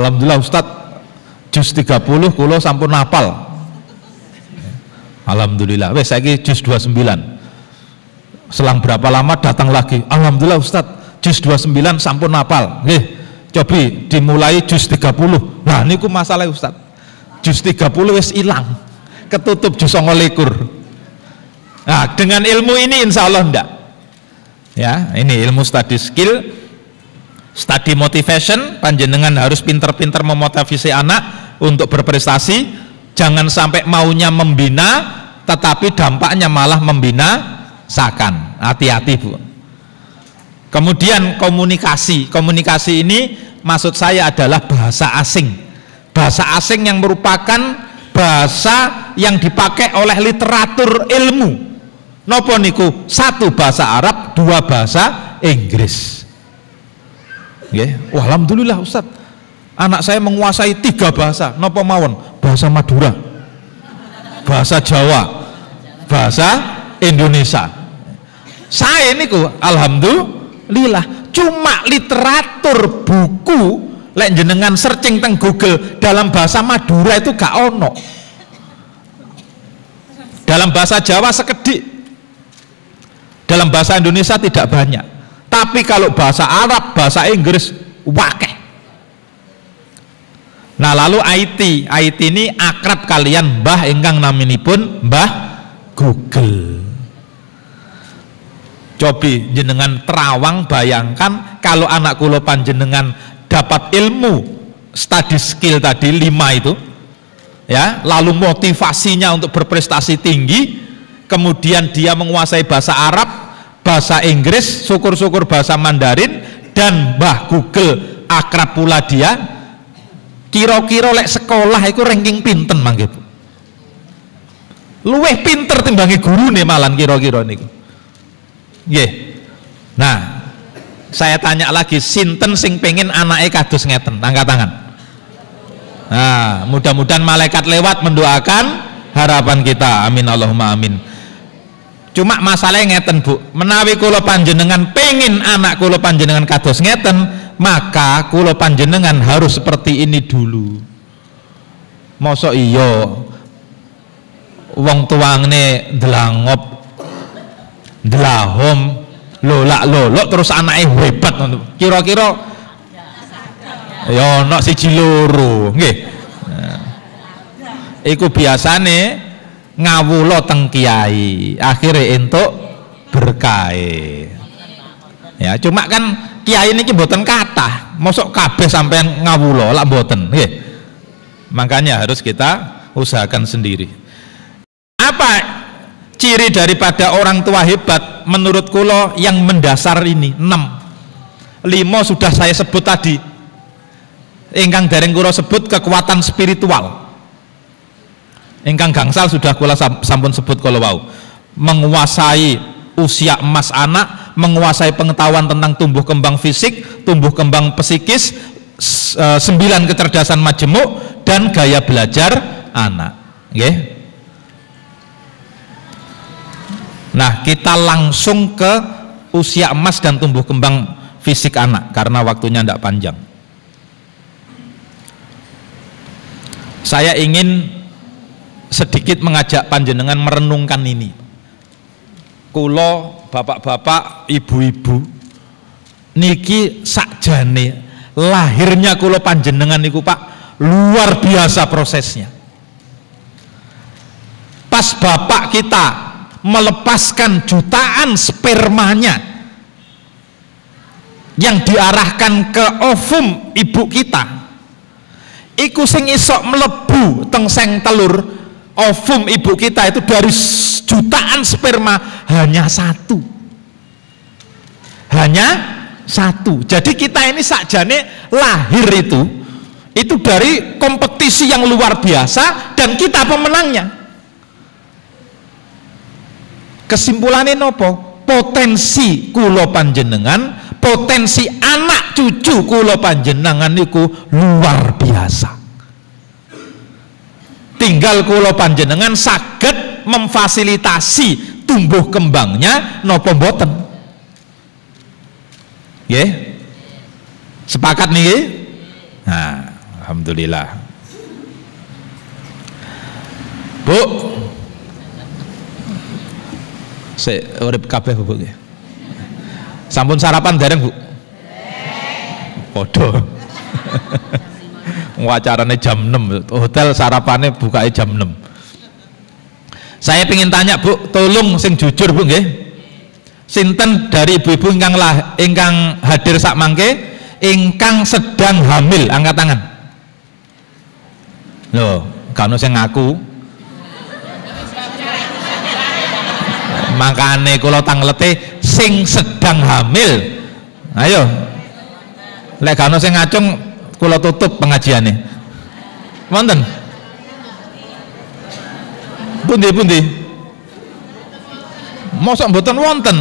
Alhamdulillah Ustaz, juz 30 kula sampun hafal. Alhamdulillah, wes saiki juz 29. Selang berapa lama datang lagi, alhamdulillah Ustaz, juz 29 sampun hafal. Nggih, cobi dimulai juz 30. Nah niku masalah Ustaz. Juz 30 wis ilang. Ketutup juz 29. Nah, dengan ilmu ini insya Allah enggak. Ya, ini ilmu study skill, study motivation, panjenengan harus pinter-pinter memotivasi anak untuk berprestasi. Jangan sampai maunya membina tetapi dampaknya malah membinasakan. Hati-hati Bu. Kemudian komunikasi. Komunikasi ini maksud saya adalah bahasa asing. Bahasa asing yang merupakan bahasa yang dipakai oleh literatur ilmu. Nopo niku? Satu bahasa Arab, dua bahasa Inggris. Yeah. Wah, alhamdulillah Ustaz, anak saya menguasai 3 bahasa. Nopo mawon? Bahasa Madura, bahasa Jawa, bahasa Indonesia. Saya niku alhamdulillah cuma literatur buku lek jenengan searching teng Google dalam bahasa Madura itu gak ono. Dalam bahasa Jawa sekedik. Dalam bahasa Indonesia tidak banyak. Tapi kalau bahasa Arab, bahasa Inggris wakeh. Nah, lalu IT. IT ini akrab kalian mbah ingkang naminipun Mbah Google. Cobi jenengan terawang bayangkan kalau anak kula panjenengan dapat ilmu study skill tadi 5 itu, ya, lalu motivasinya untuk berprestasi tinggi, kemudian dia menguasai bahasa Arab, bahasa Inggris, syukur-syukur bahasa Mandarin, dan Mbah Google akrab pula dia. Kira-kira lek sekolah itu ranking pinten mangke Bu? Luweh pinter timbangi gurune malan kira-kira niku. Nggih. Nah, saya tanya lagi, sinten sing pengen anake kados ngeten? Angkat tangan. Nah, mudah-mudahan malaikat lewat mendoakan harapan kita. Amin Allahumma amin. Cuma masalahnya ngeten Bu, menawi kula panjenengan pengen anak kula panjenengan kados ngeten, maka kula panjenengan harus seperti ini dulu. Mosok iya wong tuangne delangop delahom lolak terus anake hebat, kira-kira ya ono siji loro nggih. Nah, iku biasane ngawula teng kiai, akhirnya entuk berkah. Ya, cuma kan kiai niki mboten kathah, mosok kabeh sampean ngawula lak mboten nggih. Makanya harus kita usahakan sendiri. Apa ciri daripada orang tua hebat menurut kula yang mendasar ini? 6. 5 sudah saya sebut tadi. Ingkang dereng kula sebut kekuatan spiritual. Ingkang gangsal sudah kula sampun sebut kalau wau. Menguasai usia emas anak, menguasai pengetahuan tentang tumbuh kembang fisik, tumbuh kembang psikis, 9 kecerdasan majemuk, dan gaya belajar anak. Okay? Nah, kita langsung ke usia emas dan tumbuh kembang fisik anak karena waktunya tidak panjang. Saya ingin sedikit mengajak panjenengan merenungkan ini. Kulo, bapak-bapak, ibu-ibu, niki sakjane lahirnya kulo panjenengan niku Pak, luar biasa prosesnya. Pas bapak kita melepaskan jutaan spermanya yang diarahkan ke ovum ibu kita, iku sing isok melebu teng seng telur ovum ibu kita itu dari jutaan sperma hanya 1. Hanya 1. Jadi kita ini sakjane lahir itu dari kompetisi yang luar biasa dan kita pemenangnya. Kesimpulannya nopo? Potensi kulo panjenengan, potensi anak cucu kulo panjenengan niku luar biasa. Tinggal kulo panjenengan saged memfasilitasi tumbuh kembangnya nopo mboten. Nggih. Sepakat niki? Nah, Alhamdulillah. Bu, urip kabeh Bu. Sampun sarapan dereng Bu? Podo. Wacarane jam 6, hotel sarapannya bukanya jam 6. Saya ingin tanya Bu, tolong sing jujur Bu nggih. Sinten dari ibu-ibu ingkang hadir sak mangke ingkang sedang hamil, angkat tangan. Loh, kano sing ngaku. Makane kula tanglete sing sedang hamil. Ayo. Lek kano sing ngacung kula tutup pengajiane. Wonten? Pundi-pundi? Mosok mboten wonten.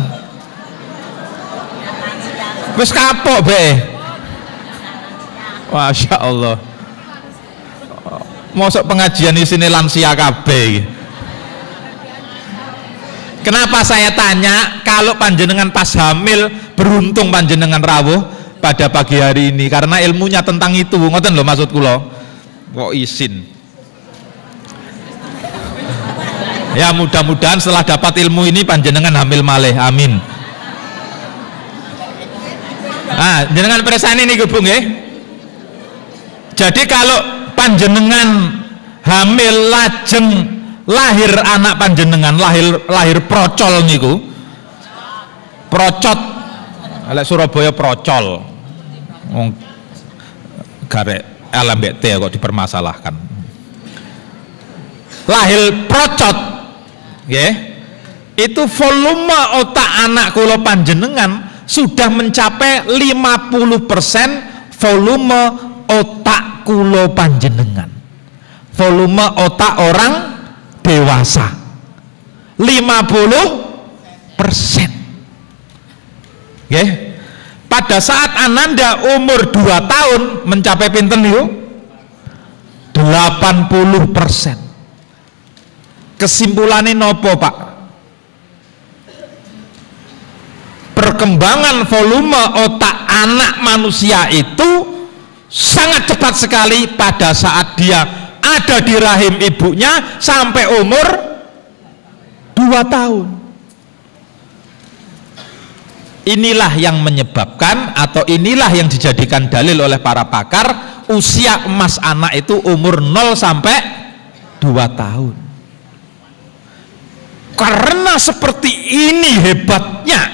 Wis kapok bae. Masya Allah. Mosok pengajian di sini lansia kabeh. Kenapa saya tanya? Kalau panjenengan pas hamil, beruntung panjenengan rawuh pada pagi hari ini karena ilmunya tentang itu. Ngoten lho maksud kula. Kok isin. Ya mudah-mudahan setelah dapat ilmu ini panjenengan hamil malih. Amin. Nah, jenengan persani nih Bu nggih. Jadi kalau panjenengan hamil lajeng lahir anak panjenengan, lahir procol niku. Procot. Lek Surabaya procol. Wong garek LMBT kok dipermasalahkan. Lahir procot. Nggih. Itu volume otak anak kula panjenengan sudah mencapai 50% volume otak kula panjenengan. Volume otak orang dewasa 50%. Nggih. Pada saat Ananda umur 2 tahun mencapai pinten niku? 80%. Kesimpulannya nopo Pak? Perkembangan volume otak anak manusia itu sangat cepat sekali pada saat dia ada di rahim ibunya sampai umur 2 tahun. Inilah yang menyebabkan atau inilah yang dijadikan dalil oleh para pakar usia emas anak itu umur 0 sampai 2 tahun. Karena seperti ini hebatnya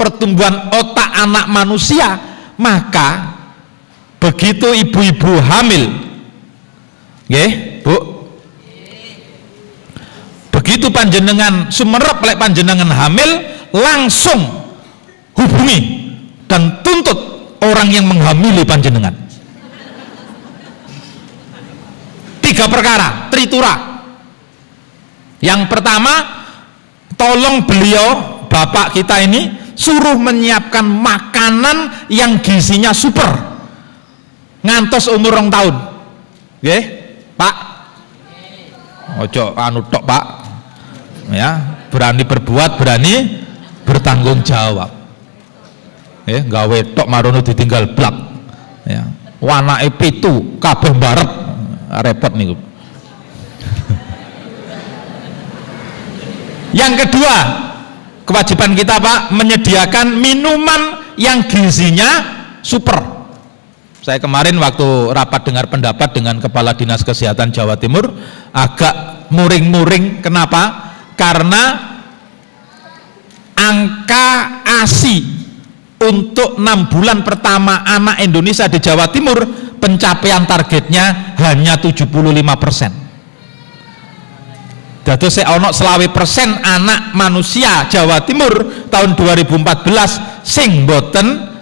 pertumbuhan otak anak manusia, maka begitu ibu-ibu hamil, nggih, Bu, begitu panjenengan sumerep lek panjenengan hamil, langsung hubungi dan tuntut orang yang menghamili panjenengan. 3 perkara, tritura. Yang pertama, tolong beliau, bapak kita ini, suruh menyiapkan makanan yang gizinya super ngantos umur 2 tahun. Nggih, Pak. Ojo anu tok, Pak. Ya, berani berbuat, berani bertanggung jawab. Gawe tok marono ditinggal blak. Ya. Wanake 7 kabeh mbarep, repot niku. Yang kedua, kewajiban kita Pak, menyediakan minuman yang gizinya super. Saya kemarin waktu rapat dengar pendapat dengan Kepala Dinas Kesehatan Jawa Timur agak muring-muring. Kenapa? Karena angka ASI untuk 6 bulan pertama anak Indonesia di Jawa Timur pencapaian targetnya hanya 75%. Dados ono 20% anak manusia Jawa Timur tahun 2014 sing boten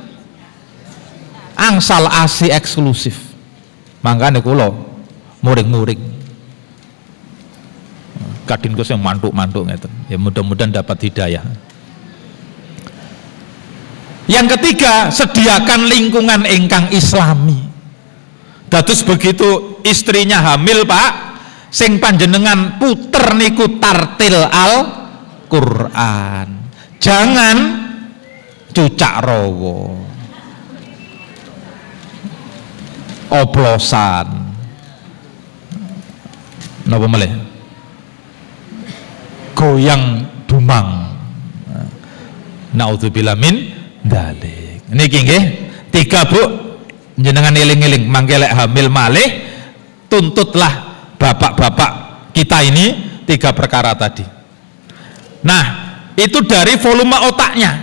angsal ASI eksklusif. Mangkane kula muring-muring. Kadin ku sing mantuk-mantuk ngeten. Ya mudah-mudahan dapat hidayah. Yang ketiga, sediakan lingkungan ingkang islami. Dados begitu istrinya hamil Pak, sing panjenengan puter niku tartil Al-Qur'an. Jangan cucak rawa. oplosan. Napa meleh? Goyang dumang. Naudzubillah min dzalik. Niki nggih 3 Bu, jenengan eling-eling mangke lek hamil malih tuntutlah bapak-bapak kita ini 3 perkara tadi. Nah, itu dari volume otaknya.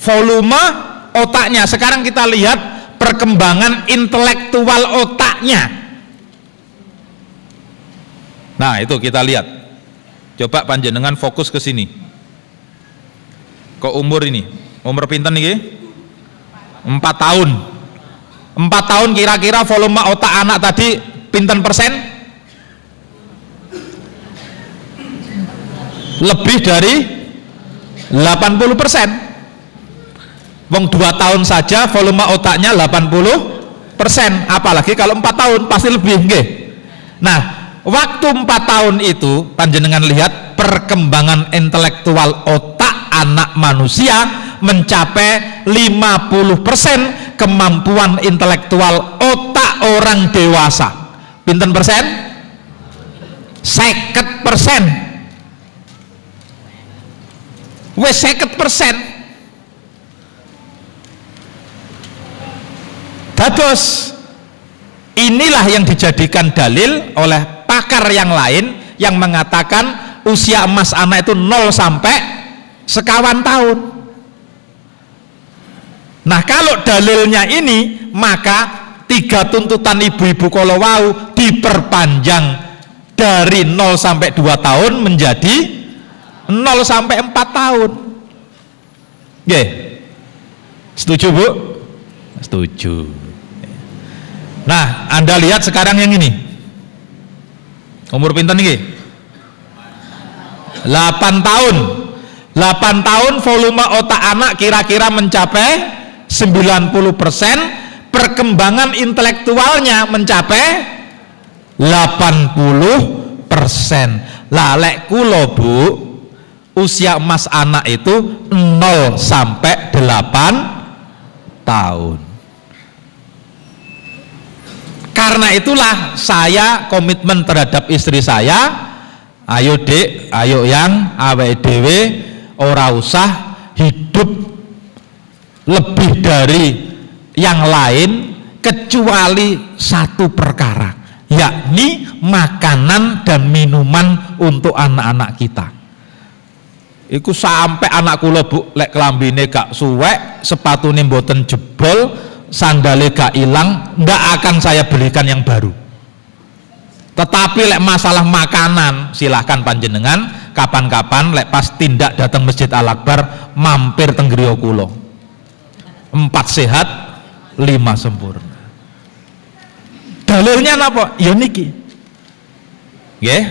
Volume otaknya. Sekarang kita lihat perkembangan intelektual otaknya. Nah, itu kita lihat. Coba panjenengan fokus ke sini. Kok umur ini? Umur pinten niki? 4 tahun. 4 tahun kira-kira volume otak anak tadi pinten persen? Lebih dari 80%. Wong 2 tahun saja volume otaknya 80%, apalagi kalau 4 tahun pasti lebih nggih. Nah, waktu 4 tahun itu panjenengan lihat perkembangan intelektual otak anak manusia mencapai 50% kemampuan intelektual otak orang dewasa. Pinten persen? 50%. Wes 50%. Dados inilah yang dijadikan dalil oleh pakar yang lain yang mengatakan usia emas anak itu 0 sampai sekawan tahun. Nah, kalau dalilnya ini, maka 3 tuntutan ibu-ibu kolowau diperpanjang dari 0 sampai 2 tahun menjadi 0 sampai 4 tahun. Nggih. Setuju, Bu? Setuju. Nah, Anda lihat sekarang yang ini. Umur pinten niki? 8 tahun. 8 tahun volume otak anak kira-kira mencapai 90%, perkembangan intelektualnya mencapai 80%. Lah lek kula Bu, usia emas anak itu 0 sampai 8 tahun. Karena itulah saya komitmen terhadap istri saya, ayo Dek, ayo yang awake dhewe ora usah hidup lebih dari yang lain kecuali 1 perkara, yakni makanan dan minuman untuk anak-anak kita. Iku sampai anak kula Bu, lek klambine gak suwek, sepatune mboten jebol, sandale gak ilang, ndak akan saya belikan yang baru. Tetapi lek masalah makanan, silahkan panjenengan kapan-kapan lek pas tindak datang Masjid Al-Akbar mampir teng griya kula. 4 sehat, 5 sempurna. Dalilnya napa? Ya niki. Nggih.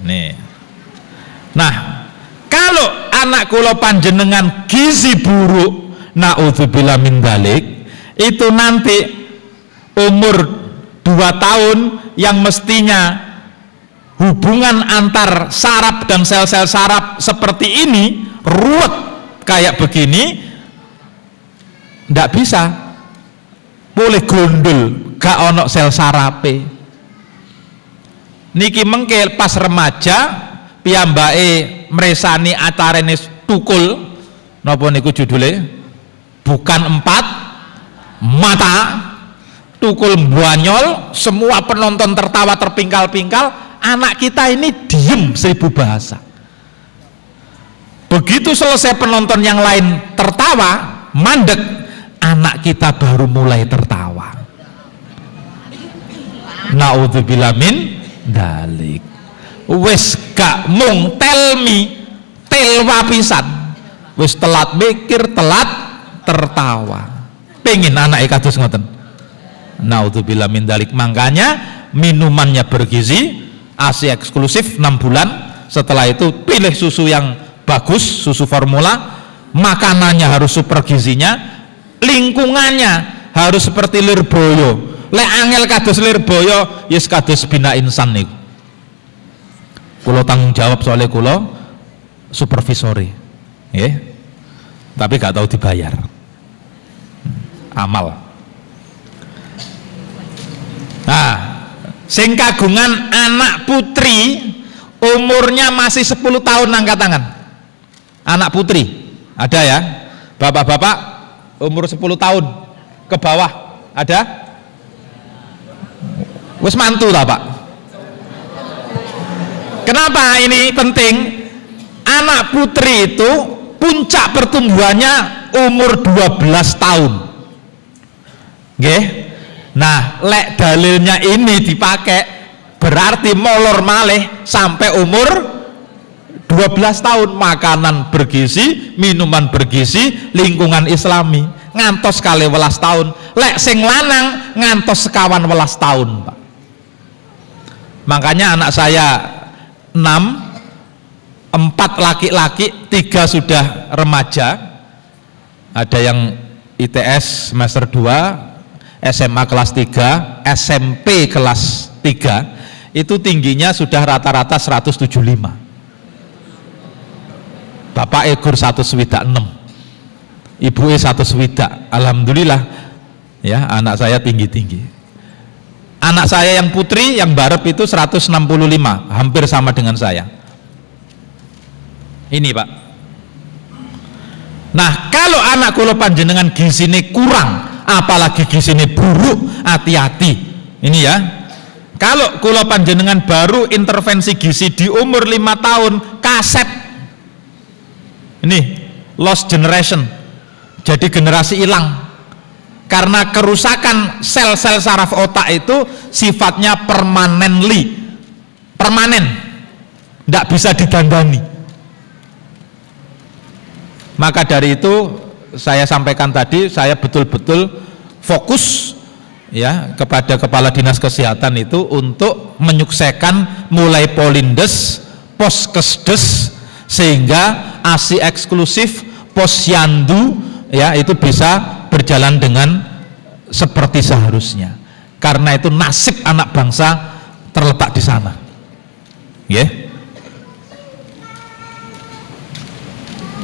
Nih. Nah, kalau anak kula panjenengan gizi buruk, naudzubillah min dzalik, itu nanti umur 2 tahun yang mestinya hubungan antar saraf dan sel-sel saraf seperti ini ruwet kayak begini, ndak bisa, boleh gondol, gak ono sel sarape. Niki mengke pas remaja piyambake mresani acarane tukul, napa niku judule? Bukan 4 mata, tukul banyol, semua penonton tertawa terpingkal-pingkal, anak kita ini diem 1000 bahasa. Begitu selesai penonton yang lain tertawa, mandek, anak kita baru mulai tertawa. Naudzubillah min dzalik. Wis gak mung telmi, telwa pisan. Wis telat mikir, telat tertawa. Pengen anak kados ngoten. Naudzubillah min dzalik. Makanya minumannya bergizi, ASI eksklusif 6 bulan. Setelah itu pilih susu yang bagus, susu formula. Makanannya harus super gizinya, lingkungannya harus seperti Lirboyo. Lek angel kados Lirboyo, yes kados Bina Insan niku. Kula tanggung jawab soalnya kula supervisori, tapi gak tahu dibayar. Amal. Sing kagungan anak putri umurnya masih 10 tahun, angkat tangan. Anak putri ada ya? Bapak-bapak umur 10 tahun ke bawah ada? Wes mantu lah Pak. Kenapa ini penting? Anak putri itu puncak pertumbuhannya umur 12 tahun. Nggih. Nah, lek dalilnya ini dipakai berarti molor malih sampai umur 12 tahun, makanan bergizi, minuman bergizi, lingkungan islami ngantos 12 tahun. Lek sing lanang ngantos 11 tahun, Pak. Makanya anak saya 6, 4 laki-laki, 3 sudah remaja. Ada yang ITS semester 2, SMA kelas 3, SMP kelas 3, itu tingginya sudah rata-rata 175. Bapak Egur 176, Ibu E 100. Alhamdulillah ya, anak saya tinggi-tinggi. Anak saya yang putri yang barep itu 165, hampir sama dengan saya. Ini Pak. Nah, kalau anak kula panjenengan gizine kurang, apalagi gizine buruk, hati-hati. Ini ya. Kalau kula panjenengan baru intervensi gizi di umur 5 tahun, kaset. Ini lost generation. Jadi generasi hilang. Karena kerusakan sel-sel saraf otak itu sifatnya permanen. Tidak bisa didandani. Maka dari itu saya sampaikan tadi, saya betul-betul fokus ya kepada kepala dinas kesehatan itu untuk menyukseskan mulai Polindes, Poskesdes, sehingga ASI eksklusif, Posyandu ya itu bisa berjalan dengan seperti seharusnya. Karena itu nasib anak bangsa terletak di sana. Yeah.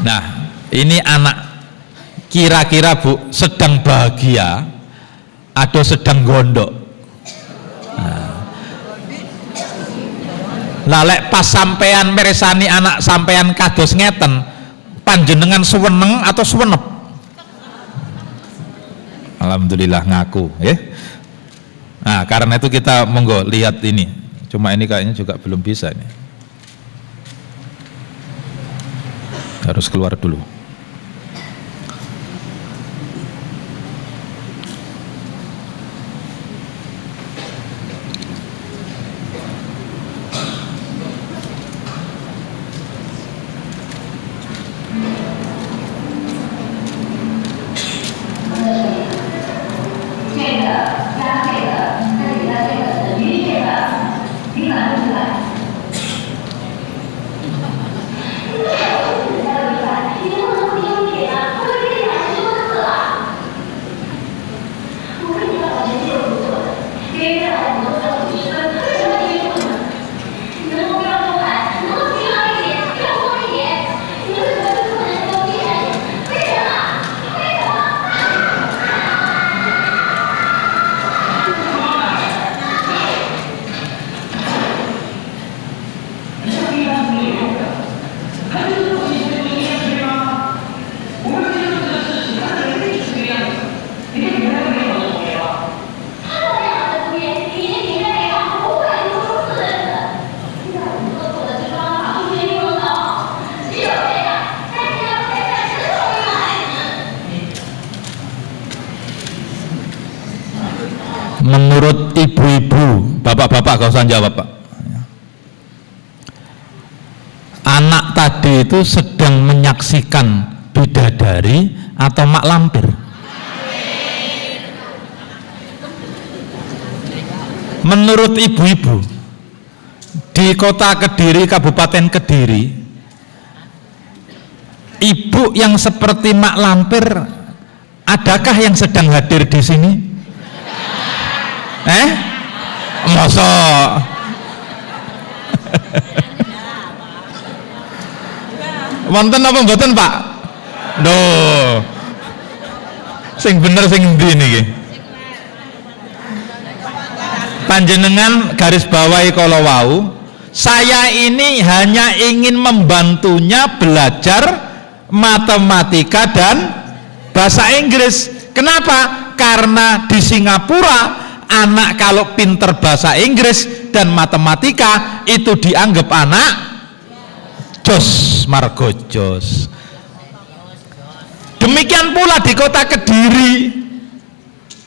Nah, ini anak kira-kira Bu sedang bahagia atau sedang gondok? Nah, lek pas sampean meresani anak sampean kados ngeten, panjenengan suweneng atau suwenep? Alhamdulillah ngaku ya. Nah, karena itu kita monggo lihat ini. Cuma ini kayaknya juga belum bisa nih. Harus keluar dulu. Menurut ibu-ibu, bapak-bapak gak usah jawab Pak. Anak tadi itu sedang menyaksikan bidadari atau mak lampir? Menurut ibu-ibu di kota Kediri, Kabupaten Kediri, ibu yang seperti mak lampir, adakah yang sedang hadir di sini? Mosok wonten apa mboten Pak? Duh, sing bener sing endi niki? panjenengan garis bawahi kala wau, saya ini hanya ingin membantunya belajar matematika dan bahasa Inggris. Kenapa? Karena di Singapura anak kalau pinter bahasa Inggris dan matematika itu dianggap anak jos, margo jos. Demikian pula di kota Kediri,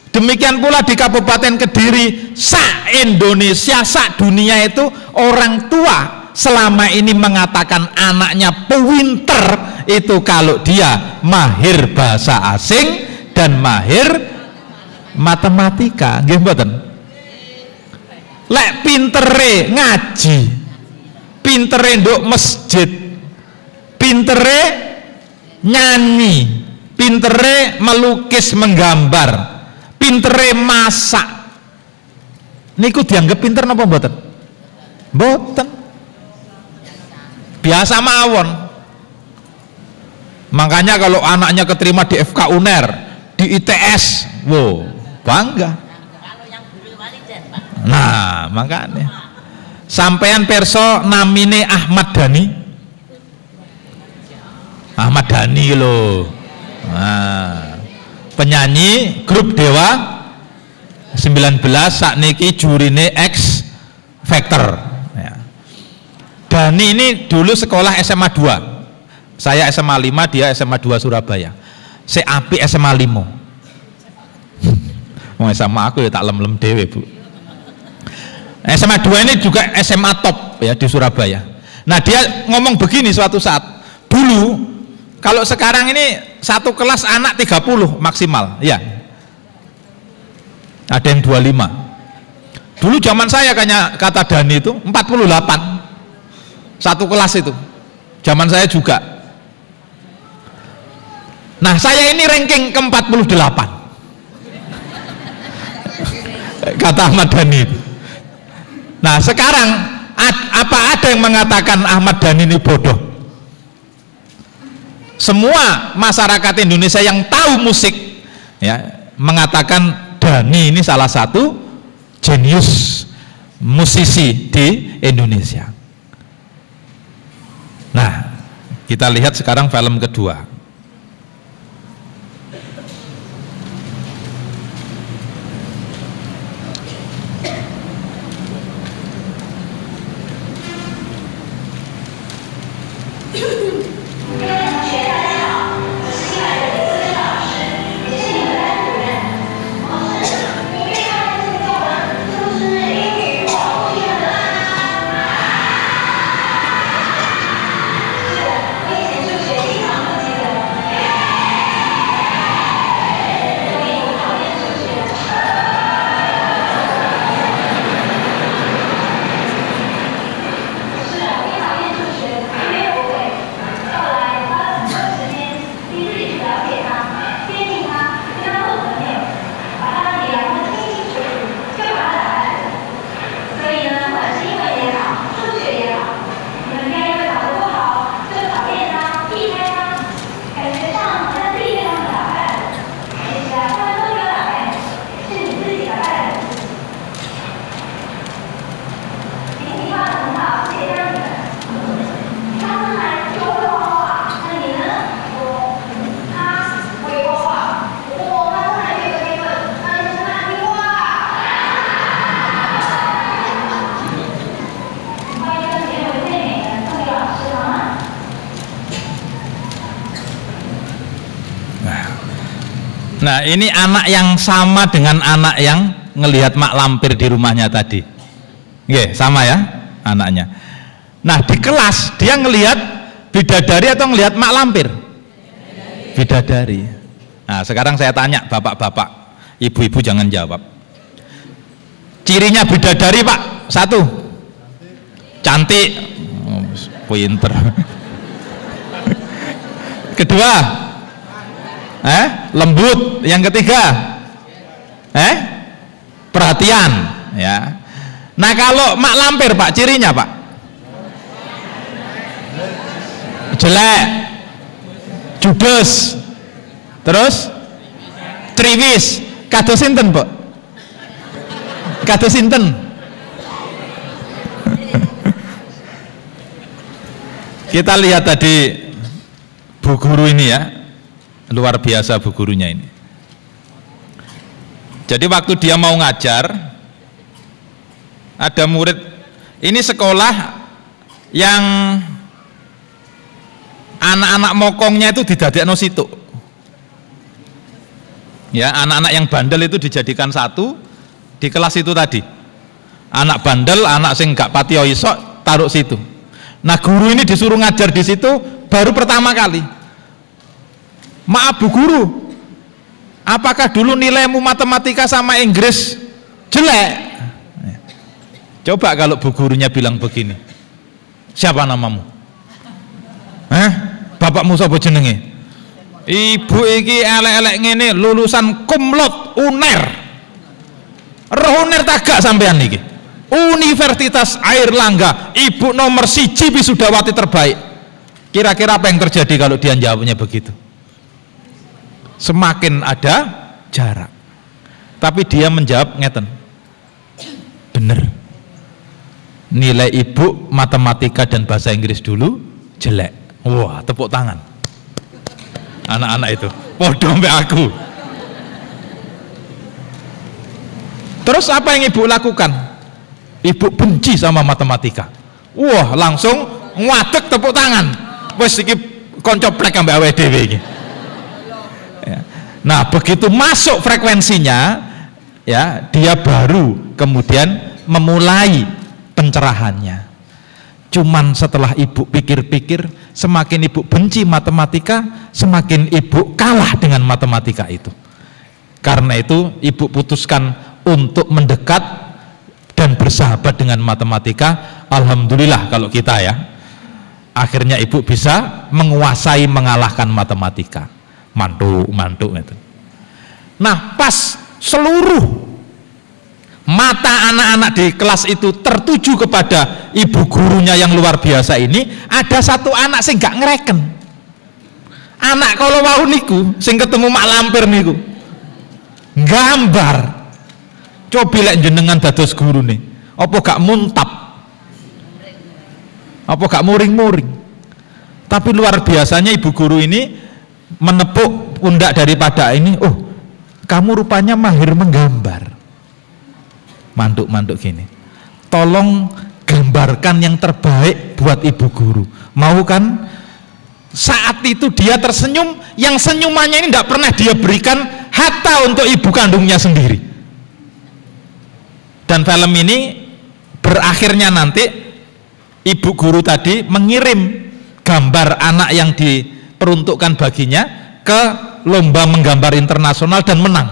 demikian pula di Kabupaten Kediri, Indonesia, dunia itu orang tua selama ini mengatakan anaknya pinter itu kalau dia mahir bahasa asing dan mahir matematika. Nggih mboten? Lek pintere ngaji, pintere nduk masjid, pintere nyanyi, pintere melukis menggambar, pintere masak, niku dianggap pinter napa mboten? Mboten. Biasa mawon. Makanya kalau anaknya keterima di FK UNER, di ITS, wow, bangga. Nah, makanya sampean perso namine Ahmad Dhani. Ahmad Dhani loh. Nah, penyanyi grup Dewa 19 sakniki jurine X Factor ya. Dhani ini dulu sekolah SMA 2, saya SMA 5, dia SMA 2 Surabaya. Api SMA 5. Mau SMA aku ya tak lem-lem dewe bu. SMA 2 ini juga SMA top ya di Surabaya. Nah dia ngomong begini suatu saat, dulu kalau sekarang ini satu kelas anak 30 maksimal ya, ada yang 25. Dulu zaman saya kata Dhani itu 48 satu kelas itu, zaman saya juga. Nah saya ini ranking ke 48 kata Ahmad Dhani. Nah sekarang apa ada yang mengatakan Ahmad Dhani ini bodoh? Semua masyarakat Indonesia yang tahu musik ya mengatakan Dhani ini salah satu jenius musisi di Indonesia. Nah kita lihat sekarang film kedua. Nah ini anak yang sama dengan anak yang ngelihat mak lampir di rumahnya tadi. Oke, sama ya anaknya. Nah di kelas dia ngelihat bidadari atau ngelihat mak lampir? Bidadari. Nah sekarang saya tanya bapak-bapak, ibu-ibu jangan jawab. Cirinya bidadari pak, satu, cantik, pinter. Kedua, lembut. Yang ketiga, perhatian ya. Nah kalau mak lampir pak, cirinya pak, jelek, judes, terus triwis. Kados sinten pak? Kados sinten? Kita lihat tadi bu guru ini ya, luar biasa bu gurunya ini. Jadi waktu dia mau ngajar, ada murid, ini sekolah yang anak-anak mokongnya itu didadekno situ. Ya, anak-anak yang bandel itu dijadikan satu di kelas itu tadi. Anak bandel, anak sing gak pati iso taruh situ. Nah, guru ini disuruh ngajar di situ baru pertama kali. Maaf bu guru, apakah dulu nilaimu matematika sama Inggris jelek? Coba kalau bu gurunya bilang begini, siapa namamu? Bapakmu sapa jenenge? Ibu iki elek-elek ngene, lulusan cum laude UNER. Roh UNER tagak sampean iki. Universitas Airlangga, ibu nomor 1 wisudawati terbaik. Kira-kira apa yang terjadi kalau dia jawabnya begitu? Semakin ada jarak. Tapi dia menjawab ngeten, bener, nilai ibu matematika dan bahasa Inggris dulu jelek. Wah, tepuk tangan anak-anak itu, podo mbak aku. Terus apa yang ibu lakukan? Ibu benci sama matematika. Wah, langsung ngadeg tepuk tangan. Wes iki konco plek ambek awake dhewe iki. Ya. Nah, begitu masuk frekuensinya, ya, dia baru kemudian memulai pencerahannya. Cuman setelah ibu pikir-pikir, semakin ibu benci matematika, semakin ibu kalah dengan matematika itu. Karena itu ibu putuskan untuk mendekat dan bersahabat dengan matematika. Alhamdulillah kalau kita ya, akhirnya ibu bisa menguasai, mengalahkan matematika. Mantuk gitu. Nah, pas seluruh mata anak-anak di kelas itu tertuju kepada ibu gurunya yang luar biasa ini, ada satu anak sing gak ngereken. Anak kalau wau niku sing ketemu mak lampir niku gambar. Coba lek jenengan dados guru nih, apa gak muntap, apa gak muring-muring. Tapi luar biasanya ibu guru ini menepuk pundak daripada ini. Oh, kamu rupanya mahir menggambar. Manduk-manduk gini, tolong gambarkan yang terbaik buat ibu guru. Mau kan? Saat itu dia tersenyum, yang senyumannya ini tidak pernah dia berikan hatta untuk ibu kandungnya sendiri. Dan film ini berakhirnya nanti ibu guru tadi mengirim gambar anak yang diperuntukkan baginya ke lomba menggambar internasional dan menang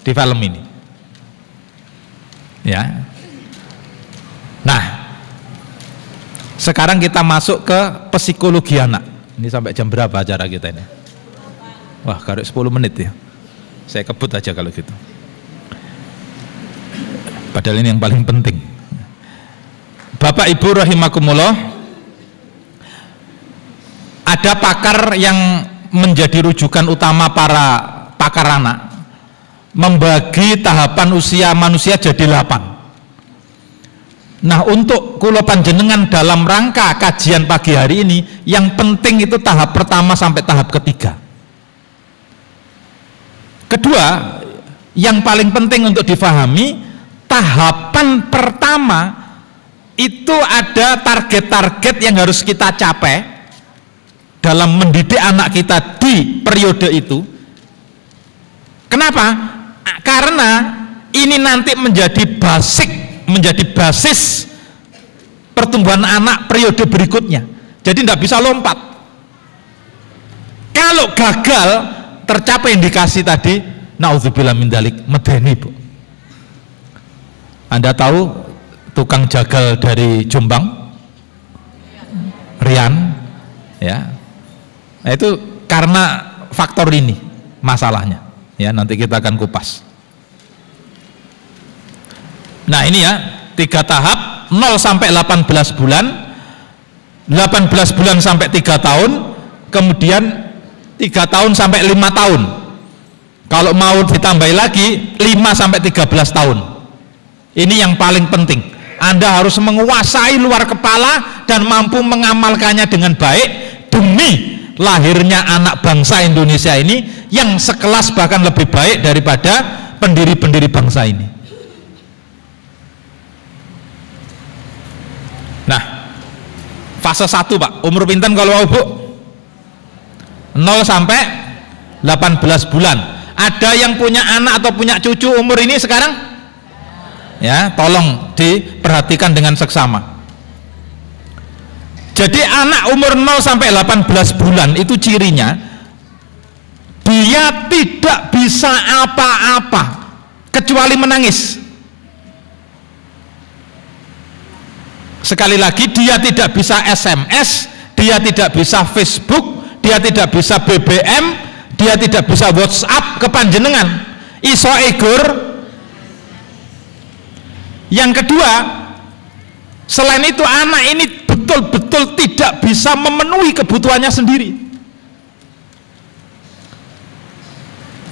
di film ini. Ya. Nah, sekarang kita masuk ke psikologi anak. Ini sampai jam berapa acara kita ini? Wah, karek 10 menit ya. Saya kebut aja kalau gitu. Padahal ini yang paling penting. Bapak Ibu rahimakumullah, ada pakar yang menjadi rujukan utama para pakar anak, membagi tahapan usia manusia jadi 8. Nah, untuk kula panjenengan dalam rangka kajian pagi hari ini, yang penting itu tahap pertama sampai tahap ketiga. Kedua, yang paling penting untuk difahami, tahapan pertama itu ada target-target yang harus kita capai dalam mendidik anak kita di periode itu. Kenapa? Karena ini nanti menjadi basis pertumbuhan anak periode berikutnya. Jadi tidak bisa lompat. Kalau gagal tercapai indikasi tadi, naudzubillah min dzalik, medeni Bu. Anda tahu tukang jagal dari Jombang, Rian, ya, nah, itu karena faktor ini masalahnya, ya, nanti kita akan kupas. Nah ini ya, 3 tahap, 0 sampai 18 bulan, 18 bulan sampai 3 tahun, kemudian 3 tahun sampai 5 tahun. Kalau mau ditambahi lagi 5 sampai 13 tahun. Ini yang paling penting. Anda harus menguasai luar kepala dan mampu mengamalkannya dengan baik demi lahirnya anak bangsa Indonesia ini yang sekelas bahkan lebih baik daripada pendiri-pendiri bangsa ini. Nah, fase 1 Pak, umur pinten kalau mau Bu? 0 sampai 18 bulan. Ada yang punya anak atau punya cucu umur ini sekarang? Ya, tolong diperhatikan dengan seksama. Jadi anak umur 0 sampai 18 bulan itu cirinya dia tidak bisa apa-apa kecuali menangis. Sekali lagi, dia tidak bisa SMS, dia tidak bisa Facebook, dia tidak bisa BBM, dia tidak bisa WhatsApp ke panjenengan. Iso egur. Yang kedua, selain itu anak ini betul-betul tidak bisa memenuhi kebutuhannya sendiri.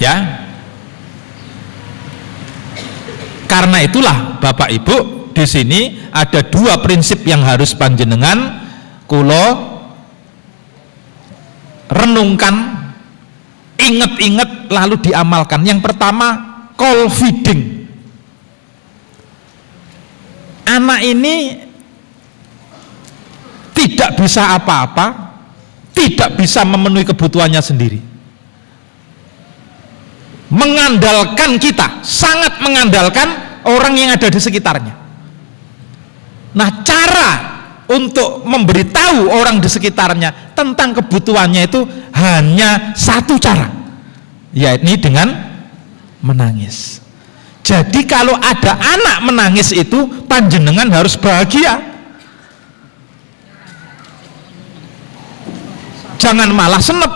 Ya. Karena itulah Bapak Ibu, di sini ada 2 prinsip yang harus panjenengan kulo renungkan, inget-inget lalu diamalkan. Yang pertama, call feeding. Anak ini tidak bisa apa-apa, tidak bisa memenuhi kebutuhannya sendiri. Mengandalkan kita, sangat mengandalkan orang yang ada di sekitarnya. Nah, cara untuk memberitahu orang di sekitarnya tentang kebutuhannya itu hanya satu cara, yakni dengan menangis. Jadi kalau ada anak menangis itu panjenengan harus bahagia. Jangan malah senep.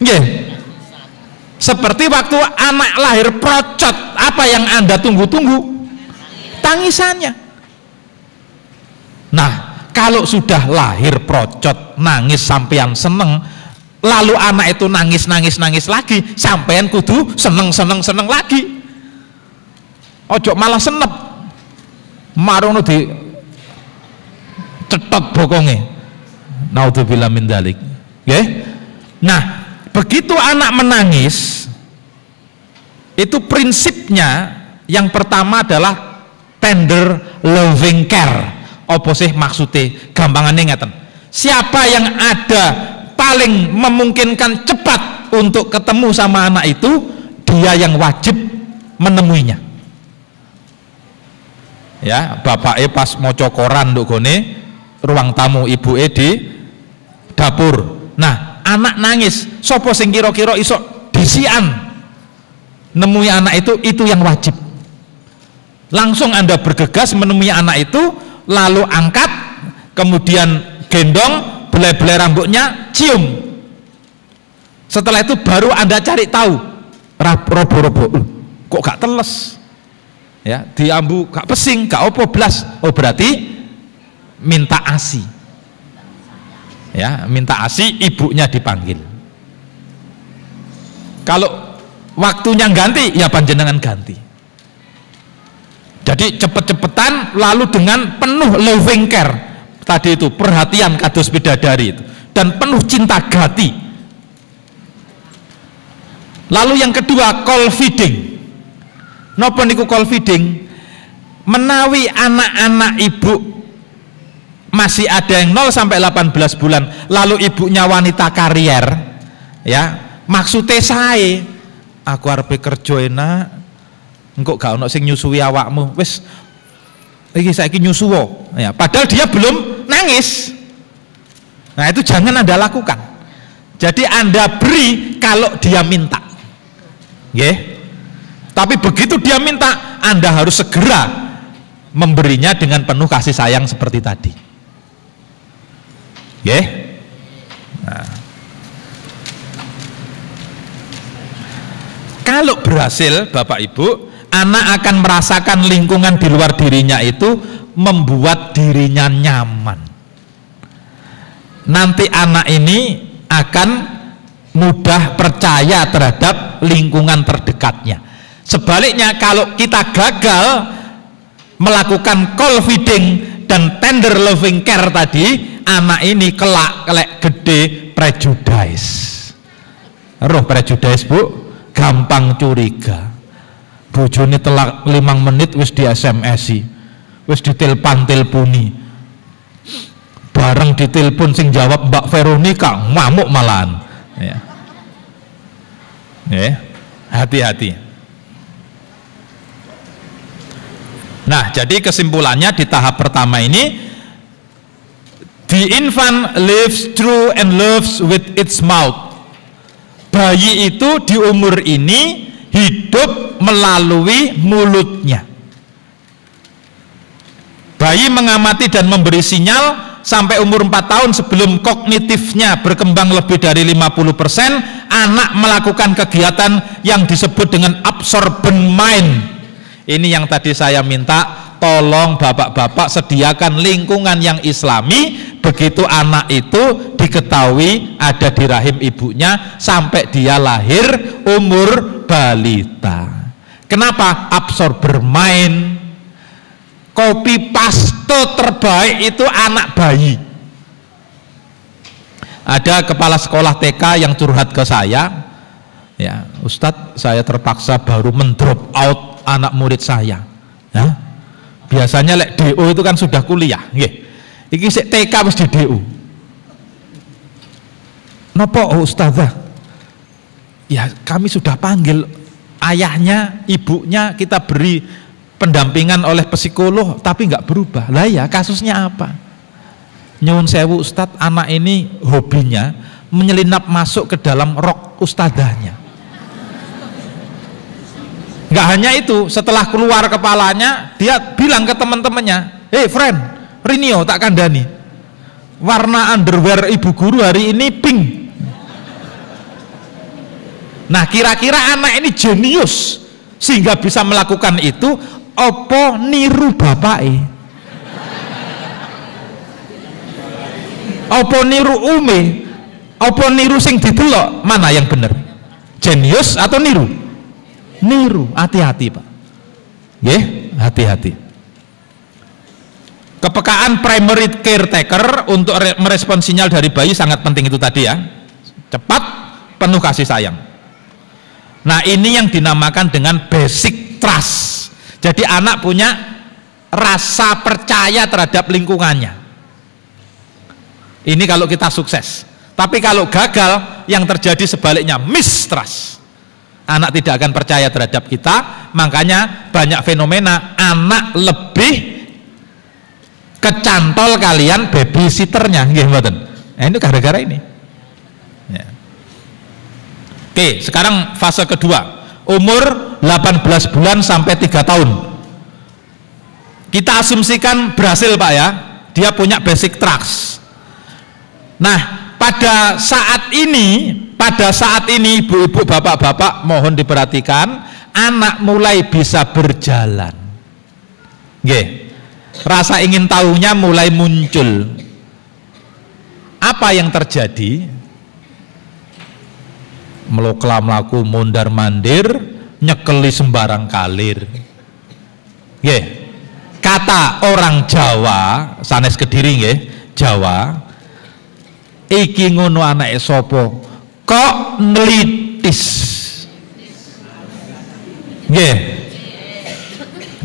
Nggih. Seperti waktu anak lahir procot, apa yang Anda tunggu-tunggu? Tangisannya. Nah, kalau sudah lahir procot, nangis sampean seneng, lalu anak itu nangis lagi, sampean kudu seneng lagi. Ojo malah senep, marono di cetot bokonge. Naudzubillah min dzalik. Nggih. Nah, begitu anak menangis, itu prinsipnya yang pertama adalah tender loving care. Apa sih maksudnya? Gampangannya ngeten. Siapa yang ada paling memungkinkan cepat untuk ketemu sama anak itu, dia yang wajib menemuinya. Ya, bapak pas moco koran nduk gone ruang tamu ibu di dapur. Nah, anak nangis, sopo sing kira-kira iso disian nemui anak itu yang wajib. Langsung Anda bergegas menemui anak itu, lalu angkat, kemudian gendong, belai-belai rambutnya, cium. Setelah itu baru Anda cari tahu, robo-robo, kok gak teles? Ya, diambu gak pesing, gak opo blas. Oh, berarti minta ASI. Ya, minta ASI, ibunya dipanggil. Kalau waktunya ganti, ya panjenengan ganti. Jadi cepet-cepetan, lalu dengan penuh loving care tadi itu, perhatian kados bidadari itu, dan penuh cinta gati. Lalu yang kedua, call feeding. Napa niku call feeding? Menawi anak-anak ibu masih ada yang 0 sampai 18 bulan, lalu ibunya wanita karier, ya, maksudnya saya, aku arep kerja enak, engkau gak ono sing nyusui awakmu, wis iki saiki nyusuwo, ya, padahal dia belum nangis. Nah, itu jangan Anda lakukan. Jadi Anda beri kalau dia minta, nggih. Tapi begitu dia minta, Anda harus segera memberinya dengan penuh kasih sayang seperti tadi. Nggih. Nah. Kalau berhasil Bapak Ibu, anak akan merasakan lingkungan di luar dirinya itu membuat dirinya nyaman. Nanti anak ini akan mudah percaya terhadap lingkungan terdekatnya. Sebaliknya kalau kita gagal melakukan cold feeding dan tender loving care tadi, anak ini kelak gede prejudice. Roh prejudice Bu, gampang curiga. Bojone telak 5 menit wis di SMS-i, wis ditelepon-teleponi. Bareng ditelepon sing jawab Mbak Veronica, ngamuk malahan. Ya. Hati-hati. Nah, jadi kesimpulannya di tahap pertama ini, the infant lives through and loves with its mouth. Bayi itu di umur ini hidup melalui mulutnya. Bayi mengamati dan memberi sinyal sampai umur 4 tahun sebelum kognitifnya berkembang lebih dari 50%, anak melakukan kegiatan yang disebut dengan absorbent mind. Ini yang tadi saya minta, tolong bapak-bapak sediakan lingkungan yang islami, begitu anak itu diketahui ada di rahim ibunya sampai dia lahir umur balita. Kenapa? Absorber mind. Copy paste terbaik itu anak bayi. Ada kepala sekolah TK yang curhat ke saya, ya Ustadz, saya terpaksa baru mendrop out anak murid saya. Ya, biasanya lek DO itu kan sudah kuliah, nggih. Iki sik TK wis di DO. Napa Ustazah? Ya kami sudah panggil ayahnya, ibunya, kita beri pendampingan oleh psikolog, tapi nggak berubah. Lah ya kasusnya apa? Nyuwun sewu Ustadz, anak ini hobinya menyelinap masuk ke dalam rok ustadzahnya. Nggak hanya itu, setelah keluar kepalanya, dia bilang ke teman-temannya, "Hey friend, Rinio tak kandani, warna underwear ibu guru hari ini pink." Nah, kira-kira anak ini jenius sehingga bisa melakukan itu, opo niru bapake? Opo niru ume? Opo niru sing didelok? Mana yang benar? Jenius atau niru? Niru. Hati-hati Pak. Nggih, hati-hati. Kepekaan primary caretaker untuk merespon sinyal dari bayi sangat penting itu tadi ya. Cepat, penuh kasih sayang. Nah, ini yang dinamakan dengan basic trust. Jadi anak punya rasa percaya terhadap lingkungannya. Ini kalau kita sukses. Tapi kalau gagal, yang terjadi sebaliknya, mistrust. Anak tidak akan percaya terhadap kita, makanya banyak fenomena anak lebih kecantol kalian babysitternya, nggih mboten. Nah, ini gara-gara ini. Ya. Oke, sekarang fase kedua, umur 18 bulan sampai 3 tahun. Kita asumsikan berhasil Pak ya, dia punya basic trust. Nah, pada saat ini ibu-ibu, bapak-bapak mohon diperhatikan, anak mulai bisa berjalan. Nggih. Rasa ingin tahunya mulai muncul. Apa yang terjadi? Melokla melaku mondar mandir, nyekeli sembarang kalir. Nggih. Kata orang Jawa, sanes Kediri nggih, Jawa, iki ngono anake sapa kok nelitis. Nggih.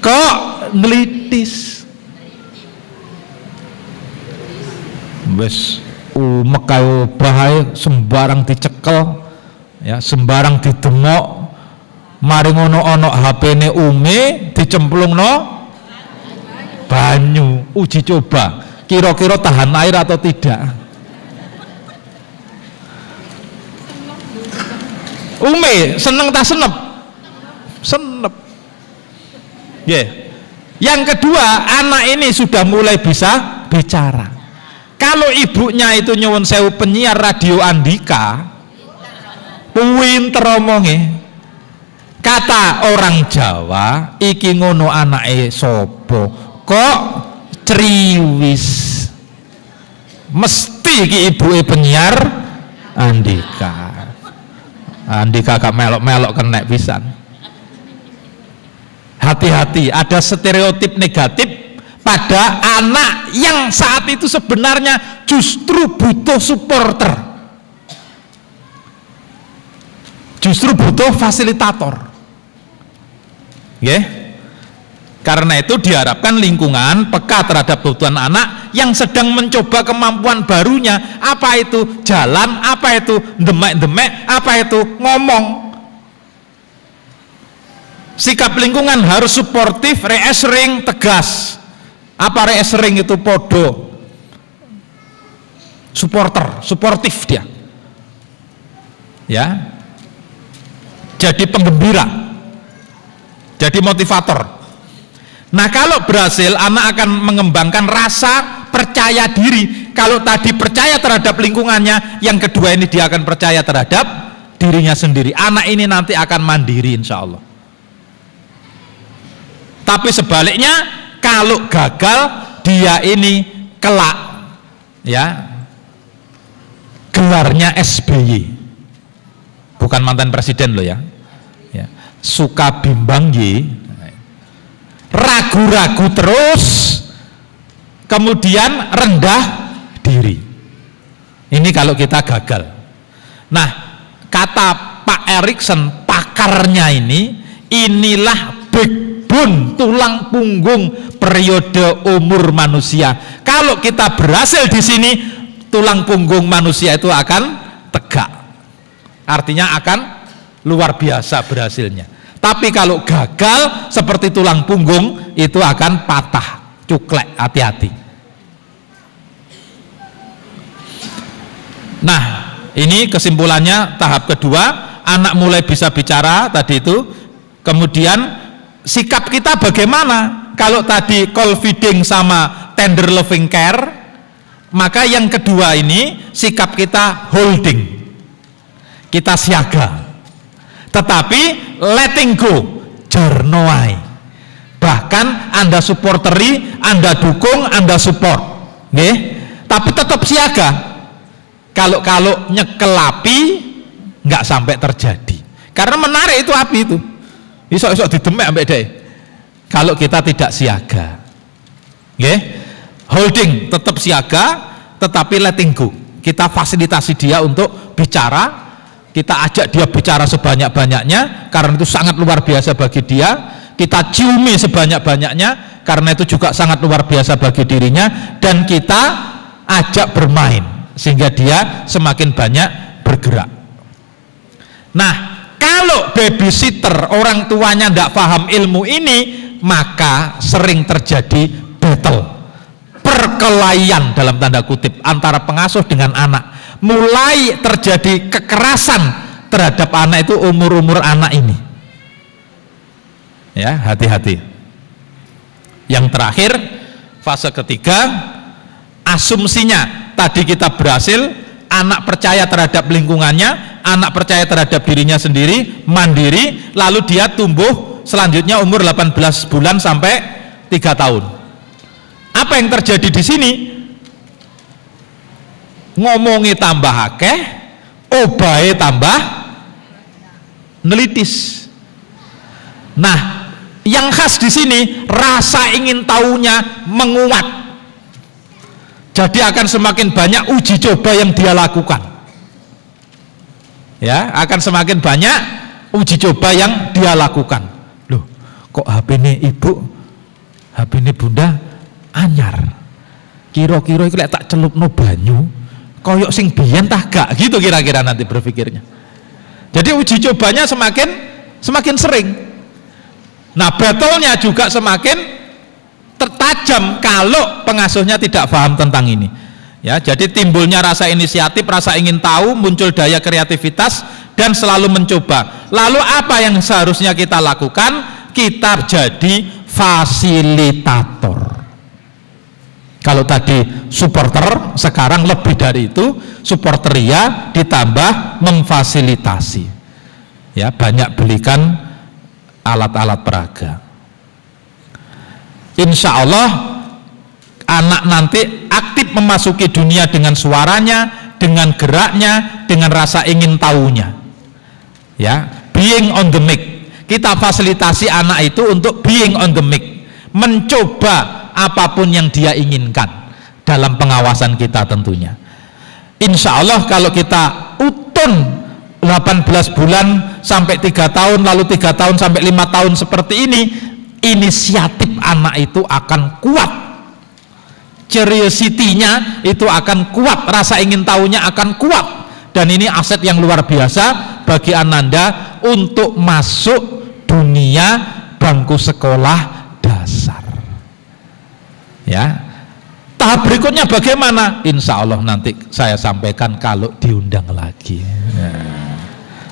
Kok nelitis. Wis umek kaya bae sembarang dicekel ya, sembarang didemok. Mari ngono ana HP-ne Umi dicemplungno banyu, uji coba kira-kira tahan air atau tidak. Umi seneng tak senep? Senep. Yeah. Yang kedua, anak ini sudah mulai bisa bicara. Kalau ibunya itu nyuwun sewu penyiar radio Andika, pinter omonge. Kata orang Jawa, iki ngono anake sapa kok criwis. Mesti iki ibuke penyiar Andika. Andika gak melok-melok kena pisan. hati-hati, ada stereotip negatif pada anak yang saat itu sebenarnya justru butuh supporter, justru butuh fasilitator. Karena itu diharapkan lingkungan peka terhadap kebutuhan anak yang sedang mencoba kemampuan barunya. Apa itu jalan, apa itu demek-demek, apa itu ngomong. Sikap lingkungan harus suportif, reassuring, tegas. Apa reassuring itu? Podo supporter, suportif dia, ya, jadi penggembira, jadi motivator. Nah, kalau berhasil, anak akan mengembangkan rasa percaya diri. Kalau tadi percaya terhadap lingkungannya, yang kedua ini dia akan percaya terhadap dirinya sendiri. Anak ini nanti akan mandiri insya Allah. Tapi sebaliknya, kalau gagal, dia ini kelak, ya, gelarnya SBY, bukan mantan presiden loh ya, suka bimbang Y, ragu-ragu terus, kemudian rendah diri. Ini kalau kita gagal. Nah, kata Pak Erikson, pakarnya ini, inilah backbone, tulang punggung periode umur manusia. Kalau kita berhasil di sini, tulang punggung manusia itu akan tegak, artinya akan luar biasa berhasilnya. Tapi kalau gagal seperti tulang punggung, itu akan patah, cuklek, hati-hati. Nah, ini kesimpulannya tahap kedua, anak mulai bisa bicara tadi itu. Kemudian sikap kita bagaimana? Kalau tadi call feeding sama tender loving care, maka yang kedua ini sikap kita holding, kita siaga, tetapi letting go, jarnoai. Bahkan Anda supporteri, Anda dukung, Anda support, tapi tetap siaga. Kalau nyekel api nggak sampai terjadi, karena menarik itu api itu, isok-isok didemek sampai deh. Kalau kita tidak siaga, holding, tetap siaga, tetapi letting go. Kita fasilitasi dia untuk bicara, kita ajak dia bicara sebanyak-banyaknya, karena itu sangat luar biasa bagi dia. Kita ciumi sebanyak-banyaknya, karena itu juga sangat luar biasa bagi dirinya. Dan kita ajak bermain, sehingga dia semakin banyak bergerak. Nah, kalau babysitter orang tuanya tidak paham ilmu ini, maka sering terjadi battle, perkelahian dalam tanda kutip antara pengasuh dengan anak. Mulai terjadi kekerasan terhadap anak itu umur-umur anak ini. Ya, hati-hati. Yang terakhir, fase ketiga, asumsinya tadi kita berhasil, anak percaya terhadap lingkungannya, anak percaya terhadap dirinya sendiri, mandiri, lalu dia tumbuh selanjutnya umur 18 bulan sampai 3 tahun. Apa yang terjadi di sini? Ngomongi tambah akeh, obahe tambah nelitis. Nah, yang khas di sini rasa ingin tahunya menguat. Jadi akan semakin banyak uji coba yang dia lakukan. Ya, akan semakin banyak uji coba yang dia lakukan. Loh, kok HP ini ibu, HP ini bunda anyar. Kira-kira itu tak celupno banyu, koyok sing biyen tah gak, gitu kira-kira nanti berpikirnya. Jadi uji cobanya semakin sering. Nah, battle-nya juga semakin tertajam kalau pengasuhnya tidak paham tentang ini. Ya, jadi timbulnya rasa inisiatif, rasa ingin tahu, muncul daya kreativitas dan selalu mencoba. Lalu apa yang seharusnya kita lakukan? Kita jadi fasilitator. Kalau tadi supporter, sekarang lebih dari itu, supporteria ditambah memfasilitasi. Ya, banyak belikan alat-alat peraga. Insya Allah anak nanti aktif memasuki dunia dengan suaranya, dengan geraknya, dengan rasa ingin tahunya. Ya, being on the mic. kita fasilitasi anak itu untuk being on the mic, mencoba apapun yang dia inginkan dalam pengawasan kita tentunya. Insya Allah kalau kita utun 18 bulan sampai 3 tahun, lalu 3 tahun sampai 5 tahun seperti ini, inisiatif anak itu akan kuat, curiosity-nya itu akan kuat, rasa ingin tahunya akan kuat, dan ini aset yang luar biasa bagi Ananda untuk masuk dunia bangku sekolah dasar. Ya, tahap berikutnya bagaimana? Insya Allah nanti saya sampaikan kalau diundang lagi.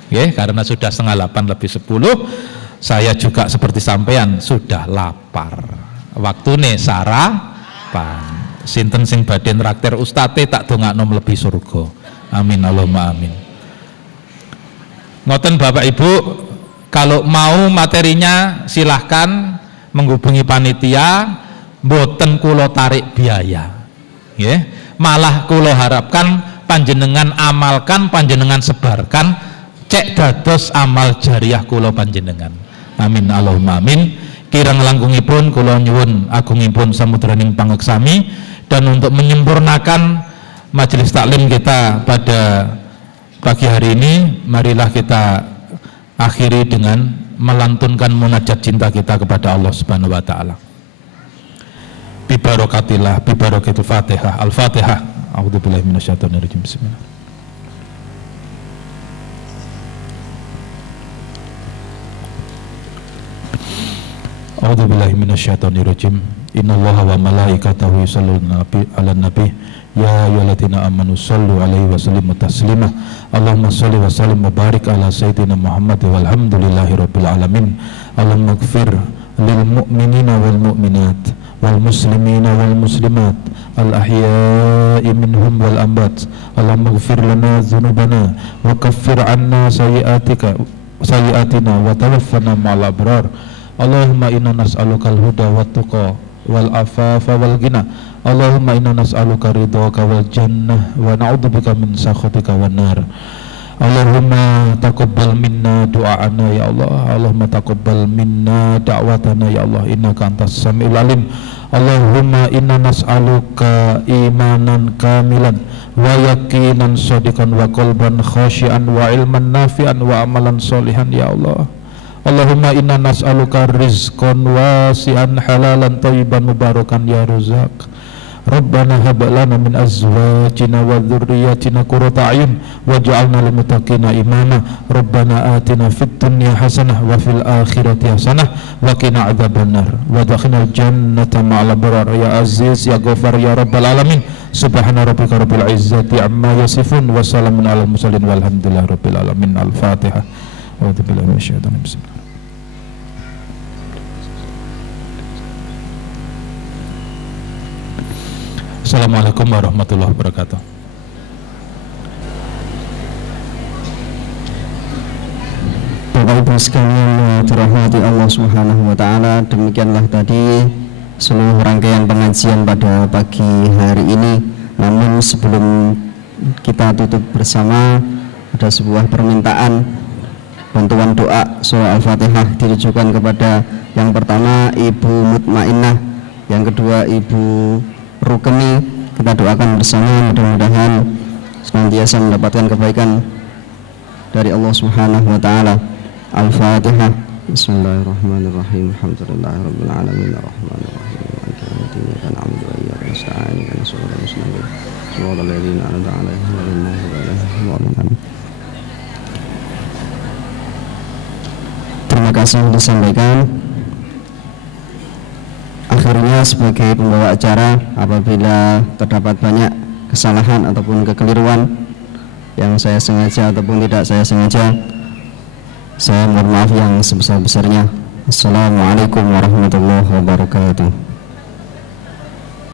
Karena sudah 7:30 lebih 10, saya juga seperti sampean sudah lapar. Waktu nih sarapan. Sinten sing badhe traktir ustate tak dongakno mlebu surga. Amin Allahumma amin. Ngoten Bapak Ibu, kalau mau materinya silahkan menghubungi panitia, mboten kula tarik biaya. Malah kula harapkan panjenengan amalkan, panjenengan sebarkan, cek dados amal jariah kula panjenengan. Amin Allahumma amin. Kirang langkungipun kula nyuwun agungipun samudraning pangeksami, dan untuk menyempurnakan majelis taklim kita pada pagi hari ini, marilah kita akhiri dengan melantunkan munajat cinta kita kepada Allah Subhanahu wa taala. Bi barakatillah, bi barakatil Fatihah. Al-Fatihah. A'udzubillahi minasyaitonir rajim. Bismillah. A'udzubillahi minasyaitonir rajim. Innallaha wa malaikatahu yusholluna 'alan nabi ya ayyuhalladzina amanu shallu 'alaihi wa sallimu taslima. Allahumma shalli wa sallim wa barik ala sayyidina Muhammad walhamdulillahi rabbil alamin. Allahumma ighfir lil mu'minina wal mu'minat wal muslimina wal muslimat al ahya'i minhum wal amwat. Allahumma ighfir lana dzunubana wa kaffir 'anna sayyi'atina wa tawaffana ma'al abrar. Allahumma inna nas'alukal huda wat tuqa wal afafa wal ghina. Allahumma inna nas'aluka ridhaka wal jannah wa na'udzubika min sakhatika wan nar. Allahumma taqabbal minna du'aana ya Allah. Allahumma taqabbal minna da'watana ya Allah, innaka antas samiul alim. Allahumma inna nas'aluka imanan kamilan wa yaqinan shadiqan wa qalban khashian wa ilman nafi'an wa amalan sholihan ya Allah. Allahumma inna nas'aluka rizqan wasi'an halalan thayyiban mubarakan ya Razzaq. Rabbana hab lana min azwajina wa dhurriyyatina qurrata a'yun waj'alna lil muttaqina imama. Rabbana atina fid dunya hasanah wa fil akhirati hasanah wa qina adzabannar wa adkhilnal jannata ma'al abrar ya aziz ya ghafar ya rabbal alamin. Subhana rabbika rabbil izzati amma yasifun wa salamun alal mursalin walhamdulillahi rabbil alamin. Al-Fatihah. A'udzubillahi minasyaitonir rajim. Assalamualaikum warahmatullahi wabarakatuh. Bapak Ibu sekalian yang dirahmati Allah Subhanahu wa taala, demikianlah tadi seluruh rangkaian pengajian pada pagi hari ini. Namun sebelum kita tutup bersama, ada sebuah permintaan bantuan doa surah Al-Fatihah ditujukan kepada yang pertama Ibu Mutmainnah, yang kedua Ibu Rukeni. Kita doakan bersama, mudah-mudahan senantiasa mendapatkan kebaikan dari Allah Subhanahu wa taala. Al-Fatihah. Bismillahirrahmanirrahim. Alhamdulillahirabbil alamin arrahmanir rahim maliki yaumiddin iyyaka na'budu wa iyyaka nasta'in ihdinas siratal mustaqim siratal ladzina an'amta 'alaihim ghairil maghdubi 'alaihim waladdallin. Terima kasih disampaikan. Akhirnya sebagai pembawa acara, apabila terdapat banyak kesalahan ataupun kekeliruan yang saya sengaja ataupun tidak saya sengaja, saya mohon maaf yang sebesar-besarnya. Assalamualaikum warahmatullahi wabarakatuh.